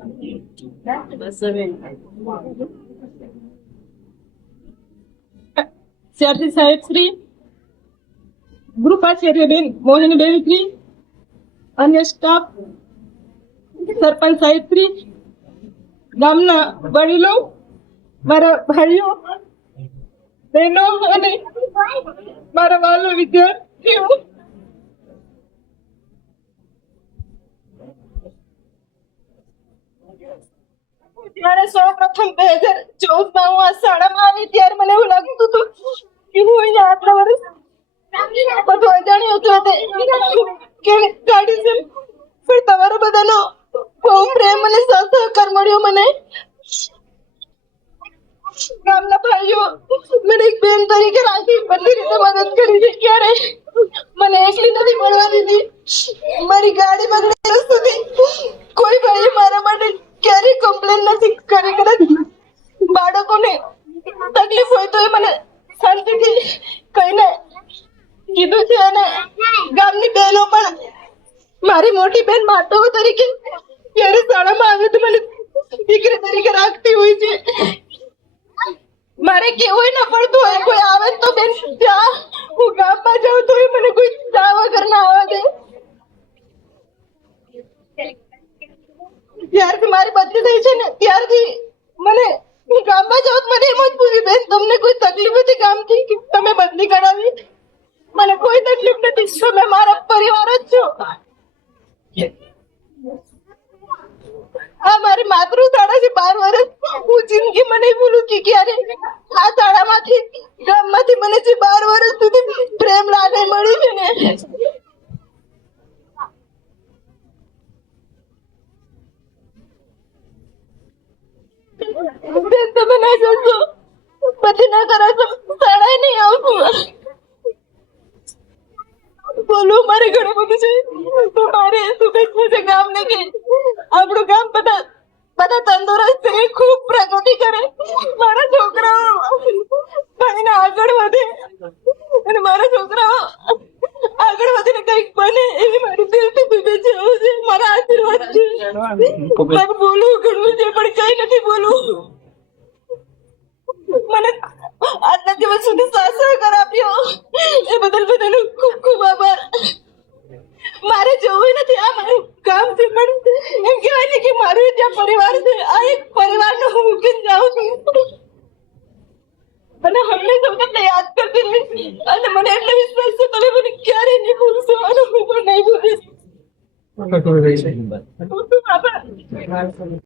બસ હવે ત્યારથી સાહેબ શ્રી ગૃપાચાર્યબેન મોહિનીબેન શ્રી અન્ય સ્ટાફ સરપંચ સાહેબ શ્રી ગામના વડીલો મારા ભાઈઓ બહેનો અને મારા વાલો વિદ્યાર્થીઓ ત્યારે સૌપ્રથમ 2014 હું આ શાળામાં આવી ત્યારે મને એવું લાગતું હતું કે હું અહીંયા આટલા વર્ષ બધું અજાણ્યું હતું કે ગાડી છે પણ તમારો બધાનો બહુ પ્રેમ અને સહકાર મળ્યો મને ગામના ભાઈઓ મને એક બેન તરીકે રાખી બધી રીતે મદદ કરી છે ક્યારે મને એકલી નથી મળવા દીધી મારી ગાડી બગડે સુધી કોઈ ભાઈએ મારા માટે ક્યારે કમ્પ્લેન નથી કરી કદાચ બાળકોને તકલીફ હોય તો એ મને શાંતિથી કહીને કીધું છે અને ગામની બહેનો પણ મારી મોટી બેન માતાઓ તરીકે ક્યારે શાળામાં આવે તો મને દીકરી તરીકે રાખતી હોય છે મારે કેવું ન પડતું હોય કોઈ આવે તો બેન ત્યાં હું ગામમાં જાઉં તો મને કોઈ ચા વગર ના આવવા દે ત્યારથી મારી બદલી થઈ છે ને ત્યારથી મને હું ગામમાં જાઉં મને એમ જ પૂછ્યું બેન તમને કોઈ તકલીફ હતી ગામથી કે તમે બદલી કરાવી મને કોઈ તકલીફ નથી તમે મારા પરિવાર જ છો આ મારી માતૃશાળા છે 12 વર્ષ હું જિંદગી મને ભૂલું કે ક્યારે આ શાળામાંથી ગામમાંથી મને જે 12 વર્ષ સુધી પ્રેમ લાગે મળી છે ને બેન તમે ના જશો પછી ના કરાશો શાળાએ નહીં આવશું બોલું મારે ઘણું બધું છે તો મારે શુભેચ્છા છે ગામને કે આપણું ગામ બધા તંદુરસ્ત રહે ખૂબ પ્રગતિ કરે મારા છોકરાઓ ભણીને આગળ વધે અને મારા છોકરાઓ આગળ વધીને કંઈક બને એવી મારી દિલથી શુભેચ્છાઓ છે મારા આશીર્વાદ છે મારે બોલવું ઘણું છે પણ કઈ નથી બોલવું મને આજના દિવસ સુધી સહકાર આપ્યો એ બદલ બધાનો ખૂબ ખૂબ આભાર મારે જવું નથી આ મારું કામ છે પણ એમ કહેવાય ને કે મારું ત્યાં પરિવાર છે આ એક પરિવારનો હું મૂકીને જાઉં છું અને હંમેશા તમને યાદ કરતી રહીશ અને મને એટલો વિશ્વાસ છે તમે મને ક્યારેય નહીં ભૂલશો અને હું પણ નહીં ભૂલીશ આભાર